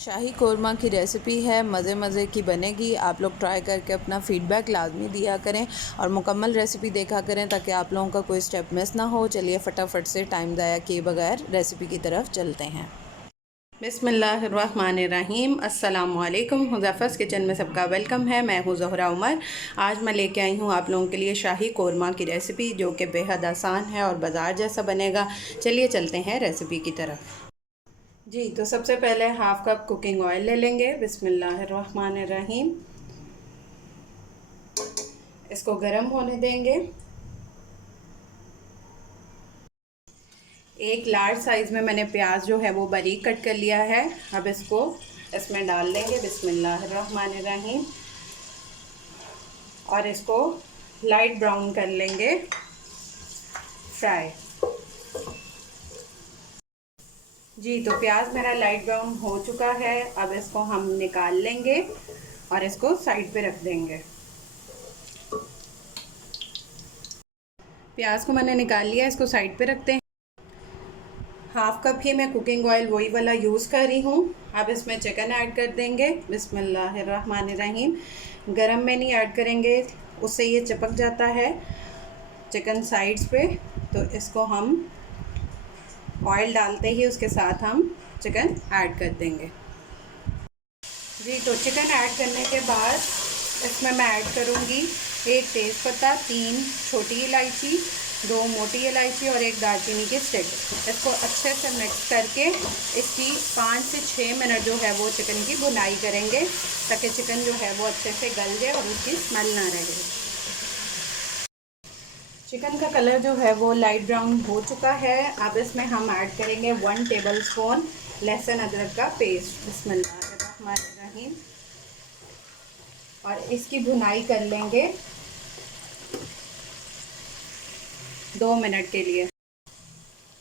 शाही कोरमा की रेसिपी है, मज़े मज़े की बनेगी। आप लोग ट्राई करके अपना फ़ीडबैक लाज़मी दिया करें और मुकम्मल रेसिपी देखा करें ताकि आप लोगों का कोई स्टेप मिस ना हो। चलिए फटाफट से टाइम ज़ाया किए बगैर रेसिपी की तरफ चलते हैं। बिस्मिल्लाहिर्रहमानिर्रहीम। अस्सलामुअलैकुम। हुज़ैफ़ा's किचन में सबका वेलकम है। मैं हूँ ज़हरा उमर। आज मैं लेके आई हूँ आप लोगों के लिए शाही कोरमा की रेसिपी, जो कि बेहद आसान है और बाज़ार जैसा बनेगा। चलिए चलते हैं रेसिपी की तरफ। जी, तो सबसे पहले हाफ़ कप कुकिंग ऑयल ले लेंगे। बिस्मिल्लाहिर्रहमानिर्रहीम। इसको गरम होने देंगे। एक लार्ज साइज़ में मैंने प्याज जो है वो बारीक कट कर लिया है। अब इसको इसमें डाल देंगे। बिस्मिल्लाहिर्रहमानिर्रहीम। और इसको लाइट ब्राउन कर लेंगे, फ्राई। जी, तो प्याज मेरा लाइट ब्राउन हो चुका है। अब इसको हम निकाल लेंगे और इसको साइड पे रख देंगे। प्याज को मैंने निकाल लिया, इसको साइड पे रखते हैं। हाफ़ कप ही मैं कुकिंग ऑयल वही वाला यूज़ कर रही हूँ। अब इसमें चिकन ऐड कर देंगे। बिस्मिल्लाहिर्रहमानिर्रहीम। गरम में नहीं ऐड करेंगे, उससे ये चिपक जाता है चिकन साइड्स पे। तो इसको हम ऑयल डालते ही उसके साथ हम चिकन ऐड कर देंगे। जी, तो चिकन ऐड करने के बाद इसमें मैं ऐड करूँगी 1 तेज़पत्ता, 3 छोटी इलायची, 2 मोटी इलायची और 1 दालचीनी की स्टिक। इसको अच्छे से मिक्स करके इसकी 5 से 6 मिनट जो है वो चिकन की भुनाई करेंगे, ताकि चिकन जो है वो अच्छे से गल जाए और उसकी स्मेल ना रहे। चिकन का कलर जो है वो लाइट ब्राउन हो चुका है। अब इसमें हम ऐड करेंगे 1 टेबलस्पून लहसुन अदरक का पेस्ट। बिस्मिल्लाहिर्रहमानिर्रहीम। और इसकी भुनाई कर लेंगे 2 मिनट के लिए।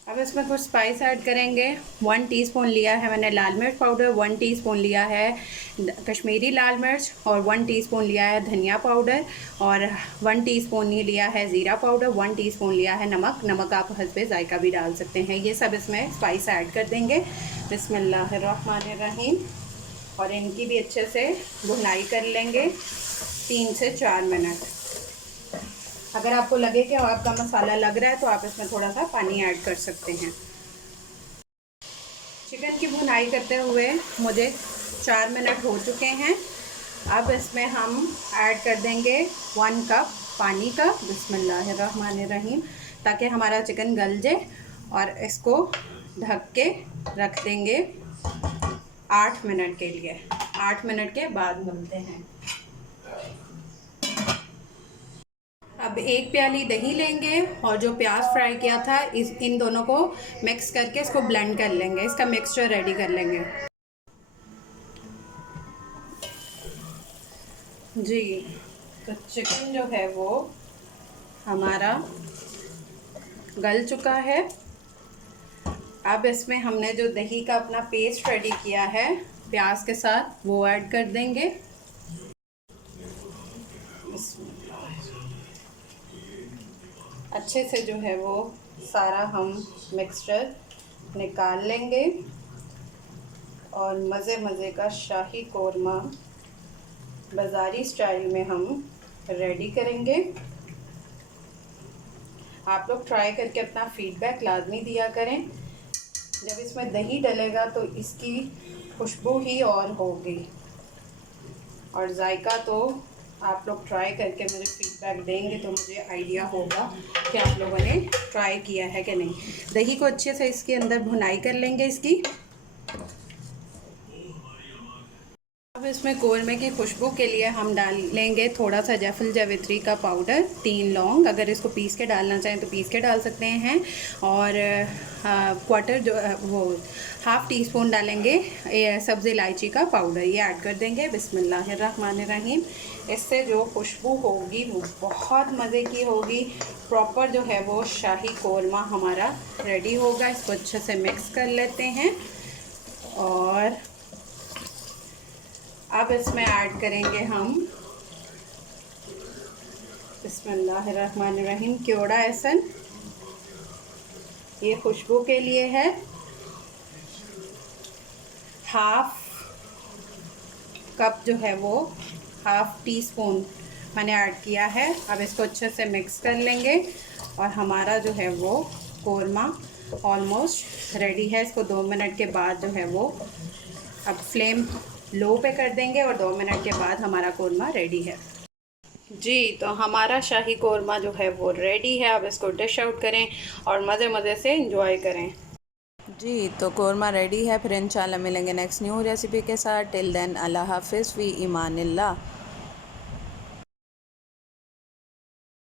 अब इसमें कुछ स्पाइस ऐड करेंगे। 1 टीस्पून लिया है मैंने लाल मिर्च पाउडर, 1 टीस्पून लिया है कश्मीरी लाल मिर्च और 1 टीस्पून लिया है धनिया पाउडर और 1 टीस्पून ही लिया है ज़ीरा पाउडर, 1 टीस्पून लिया है नमक। नमक आप हस्बे ज़ायका भी डाल सकते हैं। ये सब इसमें स्पाइस ऐड कर देंगे। बिस्मिल्लाहिर्रहमानिर्रहीम। और इनकी भी अच्छे से भुनाई कर लेंगे 3 से 4 मिनट। अगर आपको लगे कि आपका मसाला लग रहा है तो आप इसमें थोड़ा सा पानी ऐड कर सकते हैं। चिकन की भुनाई करते हुए मुझे 4 मिनट हो चुके हैं। अब इसमें हम ऐड कर देंगे 1 कप पानी का। बिस्मिल्लाहिर्रहमानिर्रहीम। ताकि हमारा चिकन गल जाए और इसको ढक के रख देंगे 8 मिनट के लिए। 8 मिनट के बाद मिलते हैं। अब 1 प्याली दही लेंगे और जो प्याज फ्राई किया था इन दोनों को मिक्स करके इसको ब्लेंड कर लेंगे। इसका मिक्सचर रेडी कर लेंगे। जी, तो चिकन जो है वो हमारा गल चुका है। अब इसमें हमने जो दही का अपना पेस्ट रेडी किया है प्याज के साथ, वो ऐड कर देंगे। अच्छे से जो है वो सारा हम मिक्सचर निकाल लेंगे और मज़े मज़े का शाही कोरमा बाज़ारी स्टाइल में हम रेडी करेंगे। आप लोग ट्राई करके अपना फ़ीडबैक लाजमी दिया करें। जब इसमें दही डलेगा तो इसकी खुशबू ही और होगी और जायका तो आप लोग ट्राई करके मुझे फ़ीडबैक देंगे तो मुझे आइडिया होगा कि आप लोगों ने ट्राई किया है कि नहीं। दही को अच्छे से इसके अंदर भुनाई कर लेंगे इसकी। अब इसमें कोरमे की खुशबू के लिए हम डाल लेंगे थोड़ा सा जायफल जावित्री का पाउडर, 3 लौंग। अगर इसको पीस के डालना चाहें तो पीस के डाल सकते हैं। और क्वार्टर जो वो 1/2 टीस्पून डालेंगे सब्ज़ इलायची का पाउडर, ये ऐड कर देंगे। बिस्मिल्लाहिर्रहमानिर्रहीम। इससे जो खुशबू होगी वो बहुत मज़े की होगी। प्रॉपर जो है वो शाही कोरमा हमारा रेडी होगा। इसको अच्छे से मिक्स कर लेते हैं और अब इसमें ऐड करेंगे हम बिस्मिल्लाहिर्रहमानिर्रहीम क्योड़ा एसन। ये खुशबू के लिए है। 1/2 कप जो है वो 1/2 टीस्पून मैंने ऐड किया है। अब इसको अच्छे से मिक्स कर लेंगे और हमारा जो है वो कोरमा ऑलमोस्ट रेडी है। इसको 2 मिनट के बाद जो है वो अब फ्लेम लो पे कर देंगे और 2 मिनट के बाद हमारा कोरमा रेडी है। जी, तो हमारा शाही कोरमा जो है वो रेडी है। अब इसको डिश आउट करें और मज़े मज़े से इंजॉय करें। जी, तो कोरमा रेडी है। फिर इंशाल्लाह मिलेंगे नेक्स्ट न्यू रेसिपी के साथ। टिल देन अल्लाह हाफ़िज़ फ़ी ईमानिल्लाह।